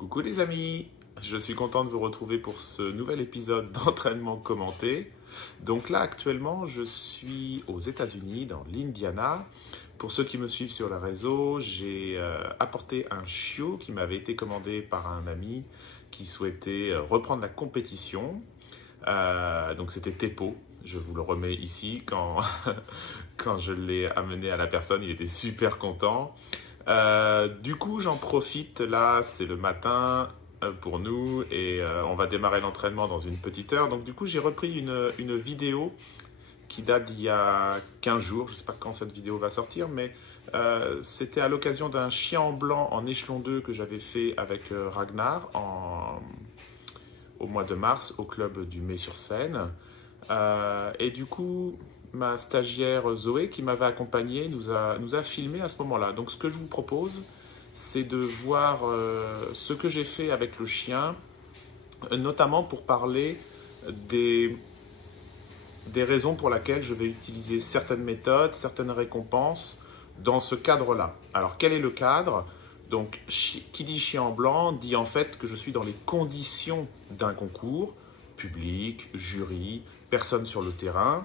Coucou les amis, je suis content de vous retrouver pour ce nouvel épisode d'entraînement commenté. Donc là actuellement je suis aux États-Unis dans l'Indiana. Pour ceux qui me suivent sur le réseau, j'ai apporté un chiot qui m'avait été commandé par un ami qui souhaitait reprendre la compétition. Donc c'était Tepo, je vous le remets ici quand je l'ai amené à la personne, il était super content. Du coup, j'en profite, là, c'est le matin pour nous et on va démarrer l'entraînement dans une petite heure. Donc du coup, j'ai repris une vidéo qui date d'il y a 15 jours. Je ne sais pas quand cette vidéo va sortir, mais c'était à l'occasion d'un chien en blanc en échelon 2 que j'avais fait avec Ragnar au mois de mars au club du Mets-sur-Seine. Et du coup, ma stagiaire Zoé qui m'avait accompagné nous a filmé à ce moment-là. Donc ce que je vous propose, c'est de voir ce que j'ai fait avec le chien, notamment pour parler des raisons pour lesquelles je vais utiliser certaines méthodes, certaines récompenses dans ce cadre-là. Alors quel est le cadre? Donc qui dit chien en blanc dit en fait que je suis dans les conditions d'un concours, public, jury, personne sur le terrain.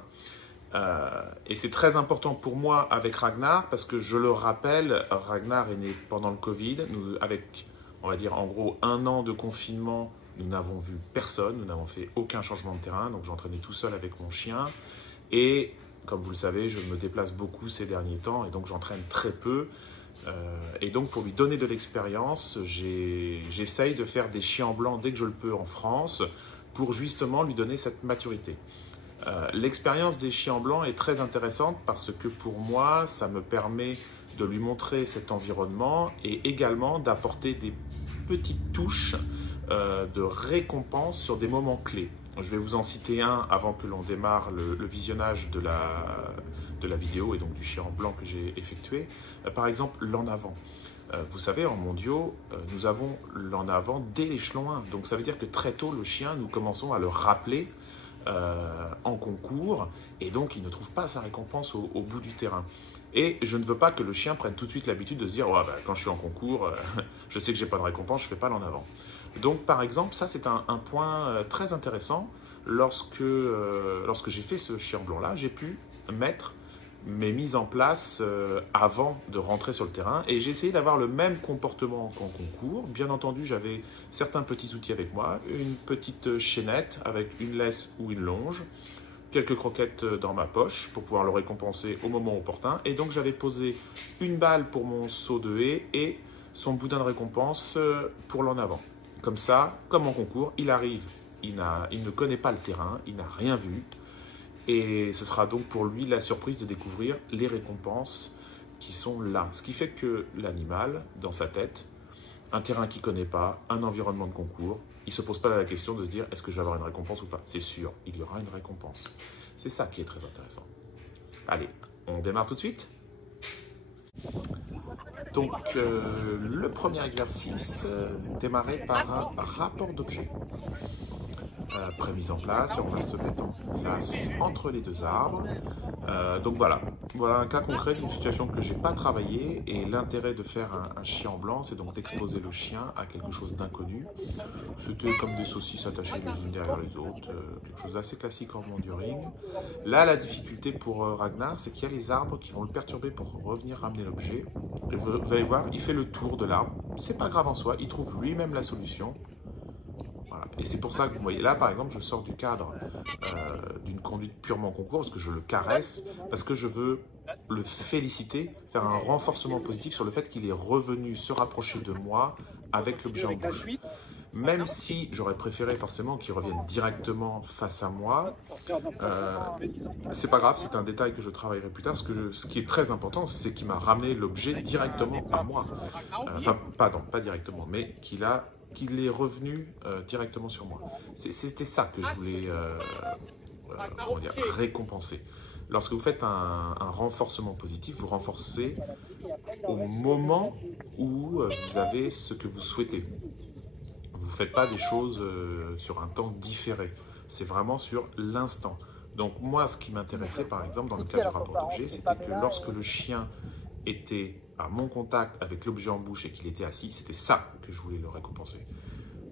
Et c'est très important pour moi avec Ragnar parce que je le rappelle, Ragnar est né pendant le Covid. Nous, avec, on va dire, en gros 1 an de confinement, nous n'avons vu personne, nous n'avons fait aucun changement de terrain. Donc j'entraînais tout seul avec mon chien. Et comme vous le savez, je me déplace beaucoup ces derniers temps et donc j'entraîne très peu. Et donc pour lui donner de l'expérience, j'essaye de faire des chiens blancs dès que je le peux en France pour justement lui donner cette maturité. L'expérience des chiens blancs est très intéressante parce que pour moi, ça me permet de lui montrer cet environnement et également d'apporter des petites touches de récompense sur des moments clés. Je vais vous en citer un avant que l'on démarre le visionnage de la vidéo et donc du chien blanc que j'ai effectué. Par exemple, l'en avant. Vous savez, en mondiaux, nous avons l'en avant dès l'échelon 1. Donc ça veut dire que très tôt, le chien, nous commençons à le rappeler en concours et donc il ne trouve pas sa récompense au bout du terrain. Et je ne veux pas que le chien prenne tout de suite l'habitude de se dire oh, bah, quand je suis en concours, je sais que j'ai pas de récompense, je fais pas l'en avant. Donc par exemple, ça c'est un point très intéressant. Lorsque j'ai fait ce chien blanc là, j'ai pu mettre mes mises en place avant de rentrer sur le terrain et j'ai essayé d'avoir le même comportement qu'en concours. Bien entendu, j'avais certains petits outils avec moi, une petite chaînette avec une laisse ou une longe, quelques croquettes dans ma poche pour pouvoir le récompenser au moment opportun. Et donc j'avais posé une balle pour mon saut de haie et son boudin de récompense pour l'en avant. Comme ça, comme en concours, il arrive, il ne connaît pas le terrain, il n'a rien vu. Et ce sera donc pour lui la surprise de découvrir les récompenses qui sont là. Ce qui fait que l'animal, dans sa tête, un terrain qu'il ne connaît pas, un environnement de concours, il ne se pose pas la question de se dire est-ce que je vais avoir une récompense ou pas. C'est sûr, il y aura une récompense. C'est ça qui est très intéressant. Allez, on démarre tout de suite. Donc, le premier exercice, démarrer par un rapport d'objet. Prémise en place et on va se mettre en place entre les deux arbres. Donc voilà un cas concret d'une situation que j'ai pas travaillé et l'intérêt de faire un chien blanc, c'est donc d'exposer le chien à quelque chose d'inconnu. C'était comme des saucisses attachées les unes derrière les autres, quelque chose d'assez classique en monduring. Là, la difficulté pour Ragnar, c'est qu'il y a les arbres qui vont le perturber pour revenir ramener l'objet. Vous allez voir, il fait le tour de l'arbre. C'est pas grave en soi, il trouve lui-même la solution. Voilà. Et c'est pour ça que vous voyez là, par exemple, je sors du cadre d'une conduite purement concours parce que je le caresse, parce que je veux le féliciter, faire un renforcement positif sur le fait qu'il est revenu se rapprocher de moi avec l'objet en bouche. Même si j'aurais préféré forcément qu'il revienne directement face à moi, c'est pas grave, c'est un détail que je travaillerai plus tard. Parce que ce qui est très important, c'est qu'il m'a ramené l'objet directement à moi. Enfin, pardon, pas directement, mais qu'il est revenu directement sur moi. C'était ça que je voulais récompenser. Lorsque vous faites un renforcement positif, vous renforcez au moment où vous avez ce que vous souhaitez. Vous ne faites pas des choses sur un temps différé. C'est vraiment sur l'instant. Donc moi, ce qui m'intéressait, par exemple, dans le cas du rapport d'objet, c'était que lorsque le chien était à mon contact avec l'objet en bouche et qu'il était assis, c'était ça que je voulais le récompenser.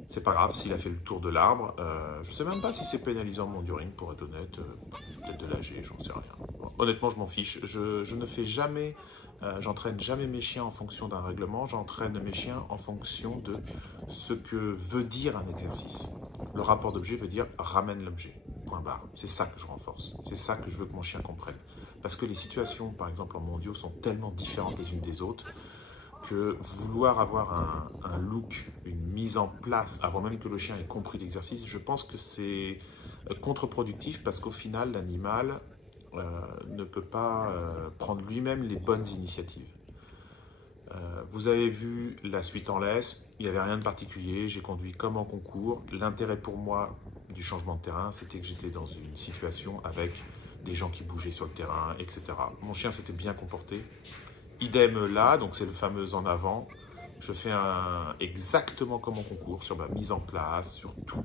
C'est pas grave s'il a fait le tour de l'arbre. Je sais même pas si c'est pénalisant mon enduring, pour être honnête. Peut-être de l'âger, j'en sais rien. Honnêtement, je m'en fiche. Je ne fais jamais, j'entraîne jamais mes chiens en fonction d'un règlement. J'entraîne mes chiens en fonction de ce que veut dire un exercice. Le rapport d'objet veut dire ramène l'objet. Point barre. C'est ça que je renforce. C'est ça que je veux que mon chien comprenne. Parce que les situations, par exemple en mondiaux, sont tellement différentes les unes des autres que vouloir avoir un look, une mise en place, avant même que le chien ait compris l'exercice, je pense que c'est contre-productif parce qu'au final, l'animal ne peut pas prendre lui-même les bonnes initiatives. Vous avez vu la suite en laisse, il n'y avait rien de particulier, j'ai conduit comme en concours. L'intérêt pour moi du changement de terrain, c'était que j'étais dans une situation avec des gens qui bougeaient sur le terrain, etc. Mon chien s'était bien comporté. Idem là, donc c'est le fameux en avant. Je fais exactement comme en concours, sur ma mise en place, sur tout.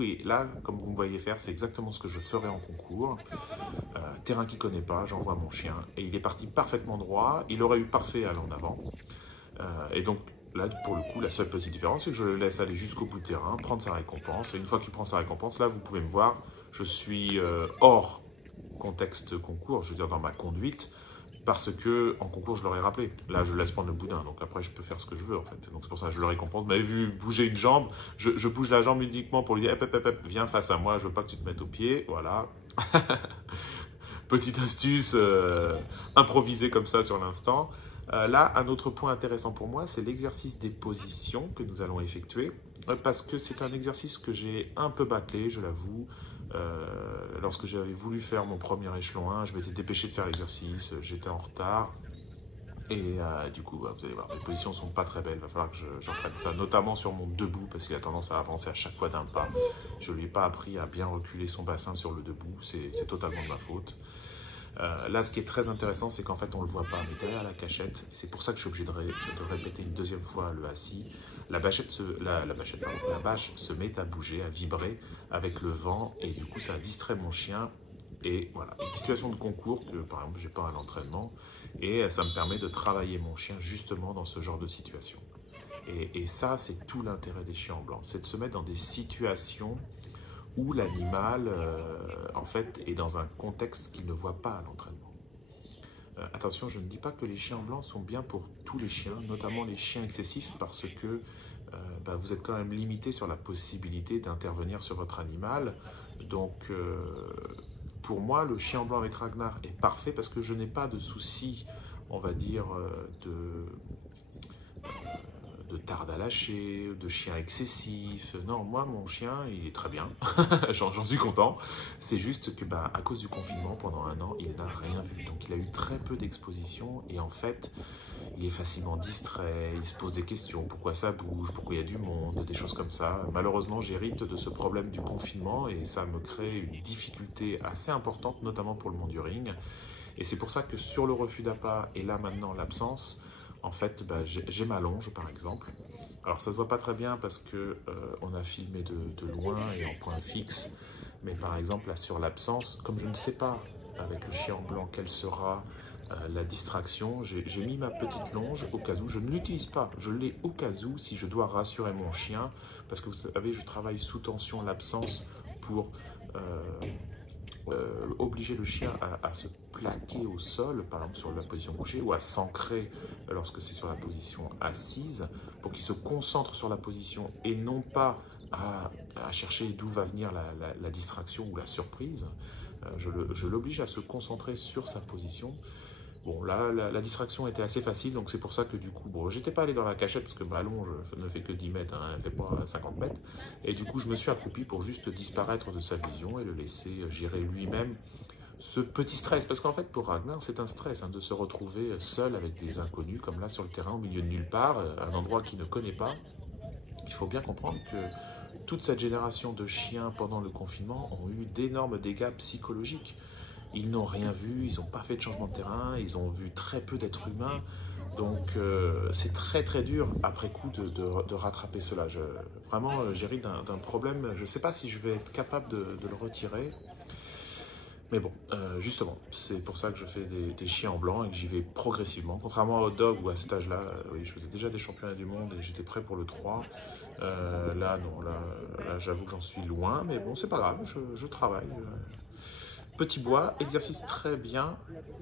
Et là, comme vous me voyez faire, c'est exactement ce que je ferais en concours. Terrain qu'il ne connaît pas, j'envoie mon chien. Et il est parti parfaitement droit. Il aurait eu parfait à l'en avant. Et donc là, pour le coup, la seule petite différence, c'est que je le laisse aller jusqu'au bout de terrain, prendre sa récompense. Et une fois qu'il prend sa récompense, là, vous pouvez me voir, je suis hors contexte concours, je veux dire dans ma conduite. Parce que en concours, je leur ai rappelé. Là, je laisse prendre le boudin. Donc après, je peux faire ce que je veux, en fait. Donc c'est pour ça que je le récompense. Vous m'avez vu bouger une jambe. Je bouge la jambe uniquement pour lui dire viens face à moi. Je veux pas que tu te mettes au pied. Voilà. Petite astuce improvisée comme ça sur l'instant. Là, un autre point intéressant pour moi, c'est l'exercice des positions que nous allons effectuer. Parce que c'est un exercice que j'ai un peu bâclé, je l'avoue. Lorsque j'avais voulu faire mon premier échelon 1, je m'étais dépêché de faire l'exercice, j'étais en retard. Et du coup, vous allez voir, les positions ne sont pas très belles, il va falloir que j'en prenne ça, notamment sur mon debout, parce qu'il a tendance à avancer à chaque fois d'un pas. Je ne lui ai pas appris à bien reculer son bassin sur le debout, c'est totalement de ma faute. Là, ce qui est très intéressant, c'est qu'en fait, on ne le voit pas, mais derrière la cachette, c'est pour ça que je suis obligé de répéter une deuxième fois le assis, la bâche se met à bouger, à vibrer avec le vent, et du coup, ça distrait mon chien. Et voilà, une situation de concours que, par exemple, je n'ai pas à l'entraînement, et ça me permet de travailler mon chien justement dans ce genre de situation. Et ça, c'est tout l'intérêt des chiens en blanc, c'est de se mettre dans des situations où l'animal, en fait, est dans un contexte qu'il ne voit pas à l'entraînement. Attention, je ne dis pas que les chiens blancs sont bien pour tous les chiens, notamment les chiens excessifs, parce que vous êtes quand même limité sur la possibilité d'intervenir sur votre animal. Donc, pour moi, le chien blanc avec Ragnar est parfait parce que je n'ai pas de soucis, on va dire, de tarde à lâcher, de chien excessif. Non, moi, mon chien, il est très bien. J'en suis content. C'est juste que, à cause du confinement, pendant 1 an, il n'a rien vu. Donc, il a eu très peu d'exposition. Et en fait, il est facilement distrait. Il se pose des questions. Pourquoi ça bouge? Pourquoi il y a du monde? Des choses comme ça. Malheureusement, j'hérite de ce problème du confinement. Et ça me crée une difficulté assez importante, notamment pour le monduring. Et c'est pour ça que sur le refus d'appât, et là, maintenant, l'absence, en fait, j'ai ma longe, par exemple. Alors, ça ne se voit pas très bien parce qu'on a filmé de loin et en point fixe. Mais par exemple, là, sur l'absence, comme je ne sais pas, avec le chien blanc, quelle sera la distraction, j'ai mis ma petite longe au cas où. Je ne l'utilise pas. Je l'ai au cas où si je dois rassurer mon chien. Parce que vous savez, je travaille sous tension l'absence pour obliger le chien à se plaquer au sol, par exemple sur la position couchée, ou à s'ancrer lorsque c'est sur la position assise, pour qu'il se concentre sur la position et non pas à chercher d'où va venir la distraction ou la surprise. Je l'oblige à se concentrer sur sa position. Bon, là, la distraction était assez facile, donc c'est pour ça que du coup, bon, j'étais pas allé dans la cachette parce que ma longe ne fait que 10 mètres, hein, elle fait pas 50 mètres. Et du coup, je me suis accroupi pour juste disparaître de sa vision et le laisser gérer lui-même ce petit stress. Parce qu'en fait, pour Ragnar, c'est un stress de se retrouver seul avec des inconnus, comme là sur le terrain, au milieu de nulle part, un endroit qu'il ne connaît pas. Il faut bien comprendre que toute cette génération de chiens pendant le confinement ont eu d'énormes dégâts psychologiques. Ils n'ont rien vu, ils n'ont pas fait de changement de terrain, ils ont vu très peu d'êtres humains. Donc c'est très très dur après coup de rattraper cela. Vraiment, j'hérite d'un problème, je ne sais pas si je vais être capable de le retirer. Mais bon, justement, c'est pour ça que je fais des chiens en blanc et que j'y vais progressivement. Contrairement à Hot Dog où à cet âge-là, oui, je faisais déjà des championnats du monde et j'étais prêt pour le 3. Là, non, là j'avoue que j'en suis loin, mais bon, c'est pas grave, je travaille. Petit bois, exercice très bien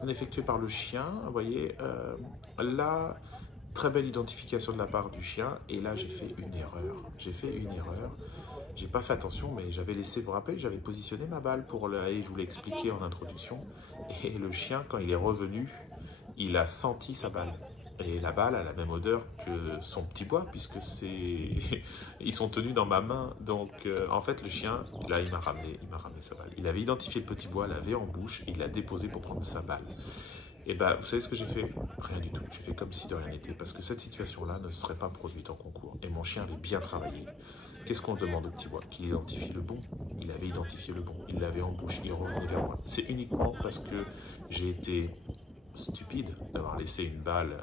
effectué par le chien. Vous voyez, là, très belle identification de la part du chien. Et là, j'ai fait une erreur. J'ai pas fait attention, mais j'avais laissé, vous vous rappelez, j'avais positionné ma balle pour aller, je vous l'ai expliqué en introduction. Et le chien, quand il est revenu, il a senti sa balle. Et la balle a la même odeur que son petit bois, puisque ils sont tenus dans ma main. Donc, en fait, le chien, là, il m'a ramené sa balle. Il avait identifié le petit bois, l'avait en bouche, et il l'a déposé pour prendre sa balle. Et bien, vous savez ce que j'ai fait? Rien du tout. J'ai fait comme si de rien n'était, parce que cette situation-là ne serait pas produite en concours. Et mon chien avait bien travaillé. Qu'est-ce qu'on demande au petit bois? Qu'il identifie le bon. Il avait identifié le bon. Il l'avait en bouche. Il revenait vers moi. C'est uniquement parce que j'ai été stupide d'avoir laissé une balle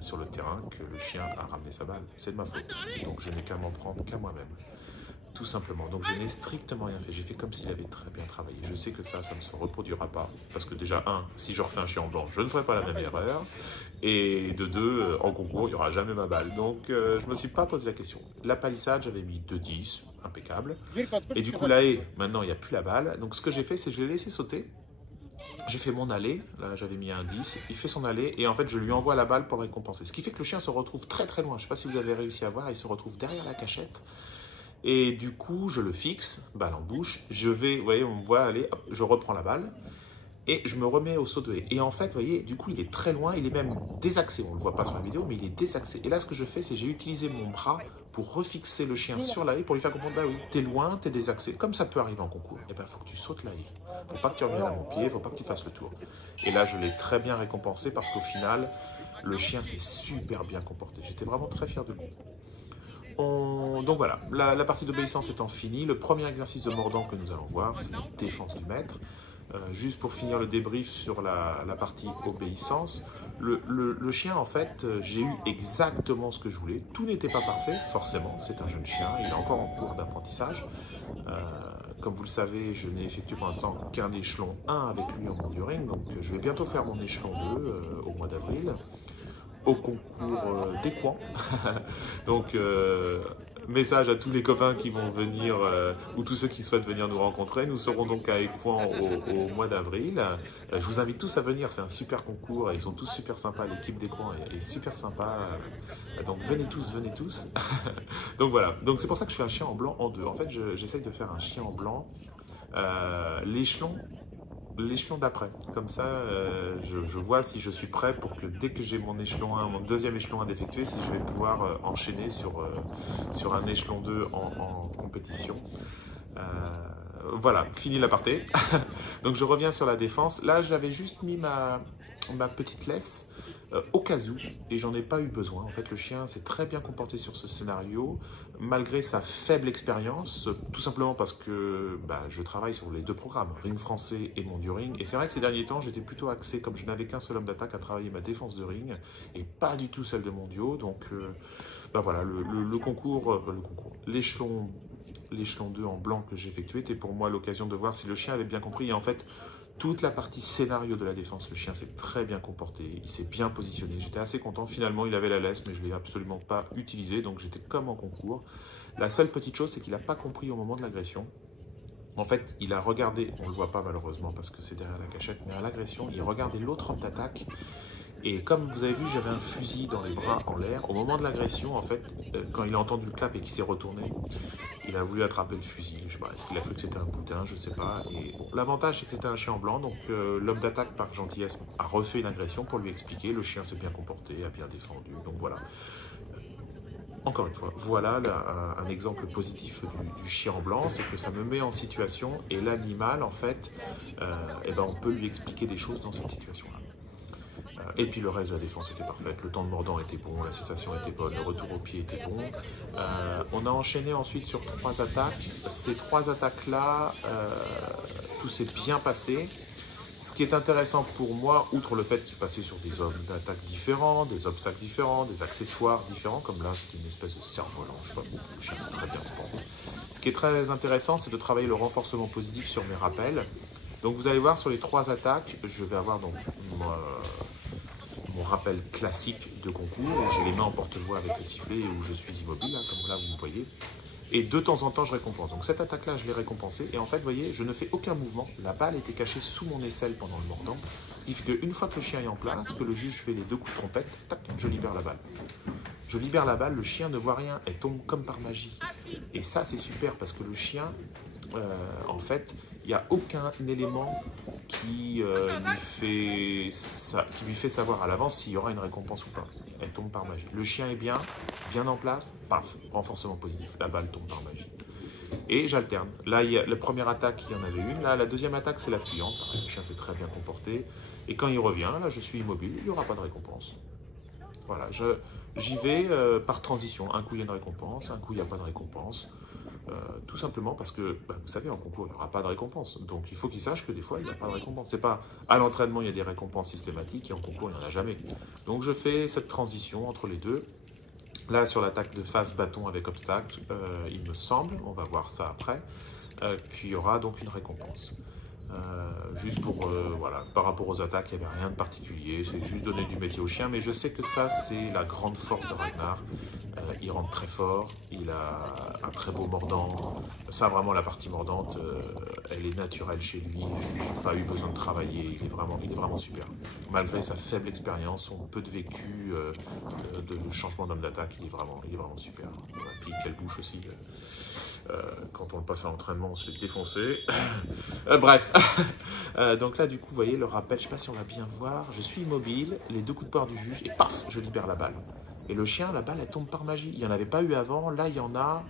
sur le terrain que le chien a ramené sa balle. C'est de ma faute. Donc je n'ai qu'à m'en prendre qu'à moi-même. Tout simplement. Donc je n'ai strictement rien fait. J'ai fait comme s'il avait très bien travaillé. Je sais que ça ne se reproduira pas. Parce que déjà, si je refais un chien en blanc, je ne ferai pas la même erreur. Et de deux, en concours, il n'y aura jamais ma balle. Donc je ne me suis pas posé la question. La palissade, j'avais mis 2,10, impeccable. Et du coup, la haie, maintenant, il n'y a plus la balle. Donc ce que j'ai fait, c'est que je l'ai laissé sauter. J'ai fait mon aller, là j'avais mis un 10, il fait son aller et en fait je lui envoie la balle pour le récompenser. Ce qui fait que le chien se retrouve très très loin, je ne sais pas si vous avez réussi à voir, il se retrouve derrière la cachette. Et du coup je le fixe, balle en bouche, je vais, vous voyez on me voit aller, hop, je reprends la balle et je me remets au saut de haie. Et en fait vous voyez, du coup il est très loin, il est même désaxé, on ne le voit pas sur la vidéo mais il est désaxé. Et là ce que je fais c'est que j'ai utilisé mon bras pour refixer le chien sur la haie pour lui faire comprendre, bah oui, t'es loin, t'es désaxé, comme ça peut arriver en concours, et ben faut que tu sautes la haie. Faut pas que tu reviennes à mon pied, faut pas que tu fasses le tour. Et là, je l'ai très bien récompensé parce qu'au final, le chien s'est super bien comporté. J'étais vraiment très fier de lui. Donc voilà, la partie d'obéissance étant finie, le premier exercice de mordant que nous allons voir, c'est la défense du maître. Juste pour finir le débrief sur la partie obéissance, le chien, en fait, j'ai eu exactement ce que je voulais. Tout n'était pas parfait, forcément, c'est un jeune chien, il est encore en cours d'apprentissage. Comme vous le savez, je n'ai effectué pour l'instant qu'un échelon 1 avec lui en monduring, donc je vais bientôt faire mon échelon 2 au mois d'avril, au concours d'Écouen. Donc, message à tous les copains qui vont venir, ou tous ceux qui souhaitent venir nous rencontrer. Nous serons donc à Écouen au mois d'avril. Je vous invite tous à venir, c'est un super concours, ils sont tous super sympas, l'équipe d'Écouen est super sympa. Donc venez tous, venez tous. Donc voilà, donc c'est pour ça que je fais un chien en blanc en deux. En fait, j'essaye de faire un chien en blanc, l'échelon d'après. Comme ça, je vois si je suis prêt pour que dès que j'ai mon échelon 1, mon deuxième échelon 1 d'effectuer, si je vais pouvoir enchaîner sur un échelon 2 en compétition. Voilà, fini l'aparté. Donc je reviens sur la défense. Là, j'avais juste mis ma petite laisse au cas où, et j'en ai pas eu besoin. En fait, le chien s'est très bien comporté sur ce scénario, malgré sa faible expérience, tout simplement parce que je travaille sur les deux programmes, ring français et monduring. Et c'est vrai que ces derniers temps, j'étais plutôt axé, comme je n'avais qu'un seul homme d'attaque, à travailler ma défense de ring, et pas du tout celle de mondio. Donc voilà, l'échelon 2 en blanc que j'ai effectué était pour moi l'occasion de voir si le chien avait bien compris. Et en fait, toute la partie scénario de la défense, le chien s'est très bien comporté, il s'est bien positionné. J'étais assez content. Finalement, il avait la laisse, mais je ne l'ai absolument pas utilisé, donc j'étais comme en concours. La seule petite chose, c'est qu'il n'a pas compris au moment de l'agression. En fait, il a regardé, on ne le voit pas malheureusement parce que c'est derrière la cachette, mais à l'agression, il regardait l'autre homme d'attaque. Et comme vous avez vu, j'avais un fusil dans les bras en l'air. Au moment de l'agression, en fait, quand il a entendu le clap et qu'il s'est retourné, il a voulu attraper le fusil. Je sais pas, est-ce qu'il a cru que c'était un boudin, je sais pas. Et bon, l'avantage, c'est que c'était un chien blanc, donc l'homme d'attaque, par gentillesse, a refait une agression pour lui expliquer. Le chien s'est bien comporté, a bien défendu, donc voilà. Encore une fois, voilà un exemple positif du chien en blanc, c'est que ça me met en situation et l'animal, en fait, on peut lui expliquer des choses dans cette situation-là. Et puis le reste de la défense était parfaite, le temps de mordant était bon, la cessation était bonne, le retour au pied était bon. On a enchaîné ensuite sur 3 attaques. Ces 3 attaques-là, tout s'est bien passé. Ce qui est intéressant pour moi, outre le fait qu'il passait sur des zones d'attaque différents, des obstacles différents, des accessoires différents, comme là c'est une espèce de cerf-volant, je sais pas, le chien très bien comprendre. Ce qui est très intéressant, c'est de travailler le renforcement positif sur mes rappels. Donc vous allez voir sur les 3 attaques, je vais avoir donc mon rappel classique de concours, où j'ai les mains en porte-voix avec le sifflet et où je suis immobile, hein, comme là vous me voyez. Et de temps en temps, je récompense. Donc cette attaque-là, je l'ai récompensée. Et en fait, vous voyez, je ne fais aucun mouvement. La balle était cachée sous mon aisselle pendant le mordant. Ce qui fait qu'une fois que le chien est en place, que le juge fait les 2 coups de trompette, tac, je libère la balle. Je libère la balle, le chien ne voit rien, elle tombe comme par magie. Et ça, c'est super parce que le chien, en fait, il n'y a aucun élément qui lui fait savoir à l'avance s'il y aura une récompense ou pas. Elle tombe par magie. Le chien est bien en place, paf, renforcement positif, la balle tombe par magie. Et j'alterne. Là, il y a la première attaque, il y en avait une. Là, la deuxième attaque, c'est la fuyante. Le chien s'est très bien comporté. Et quand il revient, là, je suis immobile, il n'y aura pas de récompense. Voilà, j'y vais par transition. Un coup, il y a une récompense, un coup, il n'y a pas de récompense. Tout simplement parce que, vous savez, en concours, il n'y aura pas de récompense. Donc, il faut qu'ils sachent que des fois, il n'y a pas de récompense. C'est pas à l'entraînement, il y a des récompenses systématiques et en concours, il n'y en a jamais. Donc, je fais cette transition entre les deux. Là, sur l'attaque de face bâton avec obstacle, il me semble, on va voir ça après, qu'il y aura donc une récompense. Juste pour, voilà, par rapport aux attaques, il n'y avait rien de particulier, c'est juste donner du métier au chien, mais je sais que ça, c'est la grande force de Ragnar. Il rentre très fort, il a un très beau mordant, ça vraiment la partie mordante, elle est naturelle chez lui, il n'a pas eu besoin de travailler, il est vraiment super. Malgré sa faible expérience, son peu de vécu de changement d'homme d'attaque, il est vraiment super. Et puis quelle bouche aussi. Quand on le passe à l'entraînement, on se fait défoncer. Bref. Donc là, du coup, vous voyez, le rappel, je ne sais pas si on va bien voir. Je suis immobile, les 2 coups de poing du juge, et paf, je libère la balle. Et le chien, la balle, elle tombe par magie. Il n'y en avait pas eu avant, là, il y en a.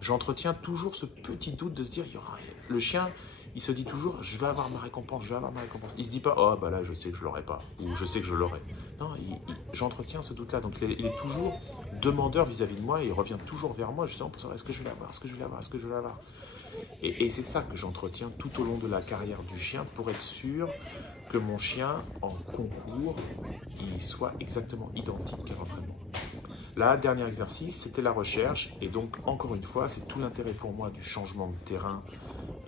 J'entretiens toujours ce petit doute de se dire, le chien, il se dit toujours, je vais avoir ma récompense, je vais avoir ma récompense. Il ne se dit pas, oh, bah là, je sais que je ne l'aurai pas, ou je sais que je l'aurai. Non, j'entretiens ce doute-là. Donc, il est toujours demandeur vis-à-vis de moi et il revient toujours vers moi justement pour savoir est-ce que je vais l'avoir, est-ce que je vais l'avoir, est-ce que je vais l'avoir. Et c'est ça que j'entretiens tout au long de la carrière du chien pour être sûr que mon chien en concours, il soit exactement identique à l'entraînement. Là, dernier exercice, c'était la recherche et donc encore une fois, c'est tout l'intérêt pour moi du changement de terrain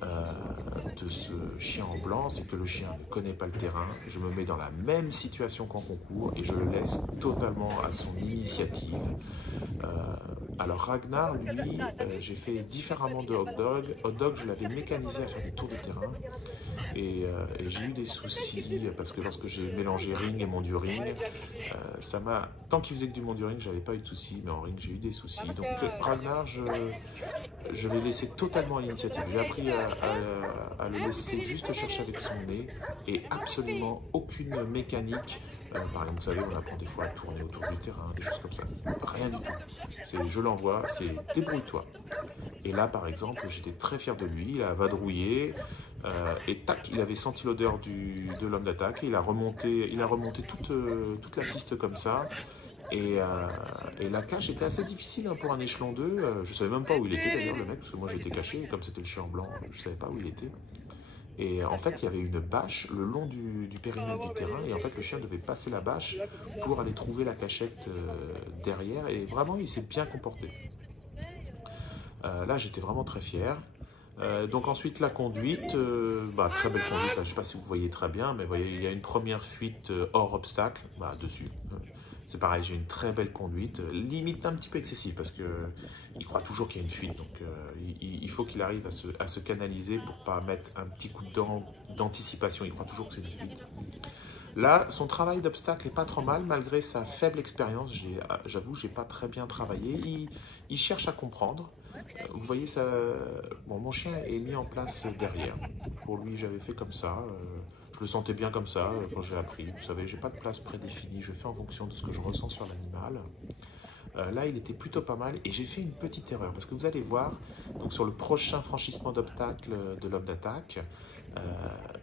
de ce chien en blanc, c'est que le chien ne connaît pas le terrain, je me mets dans la même situation qu'en concours et je le laisse totalement à son initiative. Alors Ragnar, lui, j'ai fait différemment de Hot Dog. Hot Dog, je l'avais mécanisé à faire des tours de terrain et j'ai eu des soucis parce que lorsque j'ai mélangé ring et monduring, ça m'a... Tant qu'il faisait que du monduring, j'avais pas eu de soucis, mais en ring, j'ai eu des soucis. Donc Ragnar, je l'ai laissé totalement à l'initiative. J'ai appris à le laisser juste chercher avec son nez et absolument aucune mécanique. Par exemple, vous savez, on apprend des fois à tourner autour du terrain, des choses comme ça. Rien du tout. Je l'envoie, c'est débrouille-toi. Et là, par exemple, j'étais très fier de lui. Il a vadrouillé et tac, il avait senti l'odeur de l'homme d'attaque. Il a remonté toute la piste comme ça. Et la cache était assez difficile pour un échelon 2. Je ne savais même pas où il était d'ailleurs, le mec, parce que moi j'étais caché. Et comme c'était le chien en blanc, je ne savais pas où il était. Et en fait, il y avait une bâche le long du périmètre du terrain. Et en fait, le chien devait passer la bâche pour aller trouver la cachette derrière. Et vraiment, il s'est bien comporté. Là, j'étais vraiment très fier. Donc ensuite, la conduite. Très belle conduite. Là, je ne sais pas si vous voyez très bien, mais vous voyez, il y a une première fuite hors obstacle. Dessus. C'est pareil, j'ai une très belle conduite, limite un petit peu excessive parce qu'il croit toujours qu'il y a une fuite. Donc il faut qu'il arrive à se canaliser pour ne pas mettre un petit coup d'anticipation. Il croit toujours que c'est une fuite. Là, son travail d'obstacle n'est pas trop mal malgré sa faible expérience. J'avoue, je n'ai pas très bien travaillé. Il cherche à comprendre. Vous voyez, ça, mon chien est mis en place derrière. Pour lui, j'avais fait comme ça. Je le sentais bien comme ça quand j'ai appris. Vous savez, j'ai pas de place prédéfinie. Je fais en fonction de ce que je ressens sur l'animal. Là, il était plutôt pas mal. Et j'ai fait une petite erreur. Parce que vous allez voir, donc sur le prochain franchissement d'obstacle de l'homme d'attaque,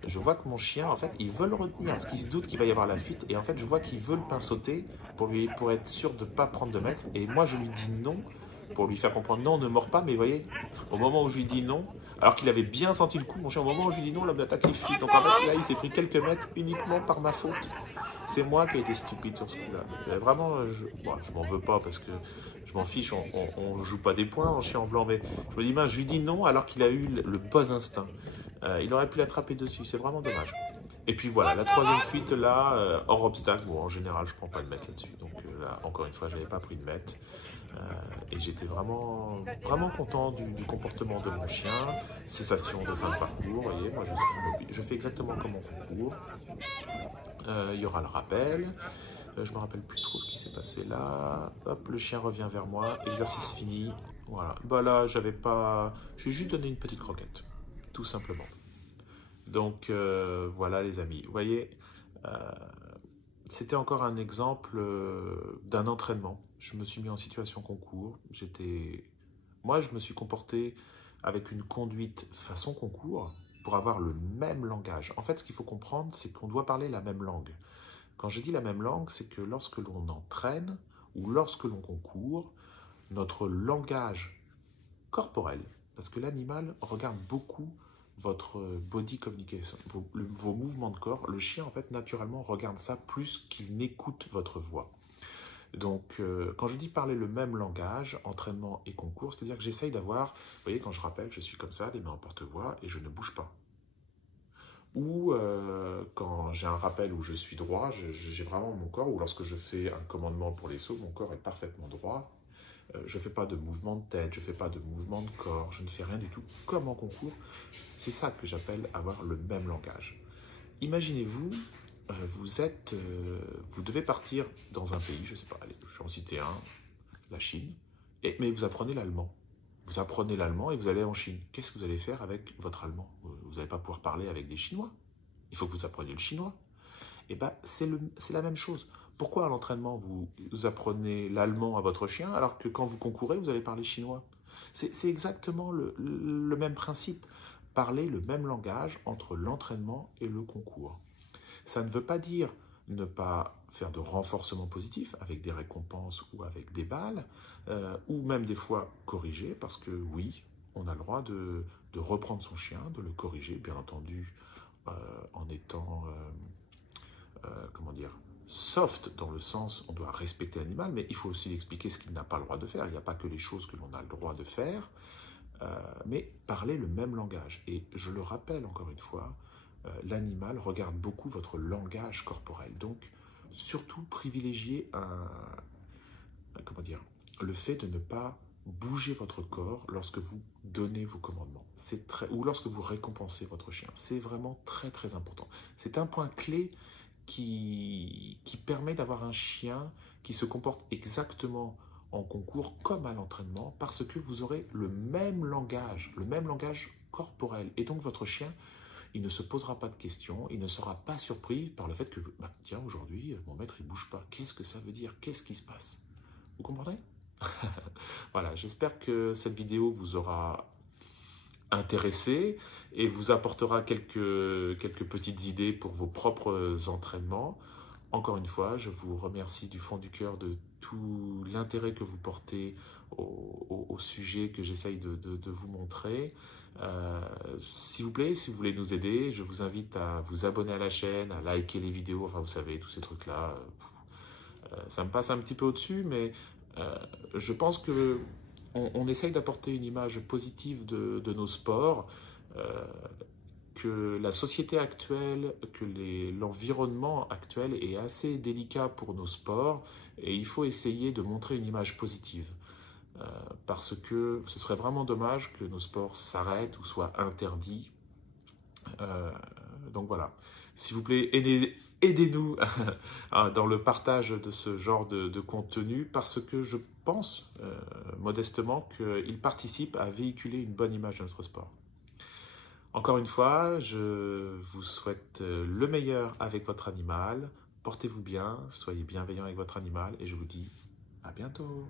je vois que mon chien, en fait, il veut le retenir. Parce qu'il se doute qu'il va y avoir la fuite. Et en fait, je vois qu'il veut le pinceuter pour être sûr de ne pas prendre de mètres. Et moi, je lui dis non. Pour lui faire comprendre, non, ne mords pas. Mais vous voyez, au moment où je lui dis non, alors qu'il avait bien senti le coup, mon chien, au moment où je lui dis non, l'homme d'attaque il fuit. Donc en fait, là, il s'est pris quelques mètres uniquement par ma faute. C'est moi qui ai été stupide sur ce coup-là. Vraiment, je m'en veux pas parce que je m'en fiche, on ne joue pas des points en chien en blanc. Mais je me dis, je lui dis non alors qu'il a eu le bon instinct. Il aurait pu l'attraper dessus, c'est vraiment dommage. Et puis voilà, la troisième fuite là, hors obstacle, bon en général je prends pas de mètre là-dessus, donc là encore une fois j'avais pas pris de mètre. Et j'étais vraiment content du comportement de mon chien. Cessation de fin de parcours, vous voyez, moi je fais exactement comme mon concours. Il y aura le rappel. Je me rappelle plus trop ce qui s'est passé là. Hop, le chien revient vers moi. Exercice fini. Voilà. Bah là, j'ai juste donné une petite croquette, tout simplement. Donc voilà les amis. Vous voyez, c'était encore un exemple d'un entraînement. Je me suis mis en situation concours. Moi, je me suis comporté avec une conduite façon concours pour avoir le même langage. En fait, ce qu'il faut comprendre, c'est qu'on doit parler la même langue. Quand je dis la même langue, c'est que lorsque l'on entraîne ou lorsque l'on concourt, notre langage corporel, parce que l'animal regarde beaucoup votre body communication, vos mouvements de corps. Le chien, en fait, naturellement, regarde ça plus qu'il n'écoute votre voix. Donc, quand je dis parler le même langage, entraînement et concours, c'est-à-dire que j'essaye d'avoir, vous voyez, quand je rappelle, je suis comme ça, les mains en porte-voix, et je ne bouge pas. Ou quand j'ai un rappel où je suis droit, j'ai vraiment mon corps, ou lorsque je fais un commandement pour les sauts, mon corps est parfaitement droit. Je ne fais pas de mouvement de tête, je ne fais pas de mouvement de corps, je ne fais rien du tout comme en concours. C'est ça que j'appelle avoir le même langage. Imaginez-vous, vous devez partir dans un pays, je ne sais pas, allez, je vais en citer un, la Chine, mais vous apprenez l'allemand. Vous apprenez l'allemand et vous allez en Chine. Qu'est-ce que vous allez faire avec votre allemand? Vous n'allez pas pouvoir parler avec des Chinois. Il faut que vous appreniez le chinois. Et bien, c'est la même chose. Pourquoi à l'entraînement, vous apprenez l'allemand à votre chien, alors que quand vous concourez, vous allez parler chinois? C'est exactement le même principe. Parler le même langage entre l'entraînement et le concours. Ça ne veut pas dire ne pas faire de renforcement positif avec des récompenses ou avec des balles, ou même des fois corriger, parce que oui, on a le droit de reprendre son chien, de le corriger, bien entendu, en étant, comment dire, soft, dans le sens, on doit respecter l'animal, mais il faut aussi lui expliquer ce qu'il n'a pas le droit de faire. Il n'y a pas que les choses que l'on a le droit de faire, mais parler le même langage. Et je le rappelle encore une fois, l'animal regarde beaucoup votre langage corporel. Donc, surtout privilégier comment dire, le fait de ne pas bouger votre corps lorsque vous donnez vos commandements. Ou lorsque vous récompensez votre chien. C'est vraiment très très important. C'est un point clé qui permet d'avoir un chien qui se comporte exactement en concours comme à l'entraînement, parce que vous aurez le même langage corporel. Et donc votre chien, il ne se posera pas de questions, il ne sera pas surpris par le fait que, tiens, aujourd'hui, mon maître, il ne bouge pas. Qu'est-ce que ça veut dire? Qu'est-ce qui se passe? Vous comprenez? Voilà, j'espère que cette vidéo vous aura intéressé et vous apportera quelques petites idées pour vos propres entraînements. Encore une fois, je vous remercie du fond du cœur de tout l'intérêt que vous portez au sujet que j'essaye de vous montrer. S'il vous plaît, si vous voulez nous aider, je vous invite à vous abonner à la chaîne, à liker les vidéos, enfin vous savez, tous ces trucs-là. Ça me passe un petit peu au-dessus, mais je pense que on essaye d'apporter une image positive de nos sports, que la société actuelle, que l'environnement actuel est assez délicat pour nos sports, et il faut essayer de montrer une image positive. Parce que ce serait vraiment dommage que nos sports s'arrêtent ou soient interdits. Donc voilà, s'il vous plaît, aidez-nous dans le partage de ce genre de contenu, parce que je pense modestement qu'il participe à véhiculer une bonne image de notre sport. Encore une fois, je vous souhaite le meilleur avec votre animal. Portez-vous bien, soyez bienveillants avec votre animal et je vous dis à bientôt.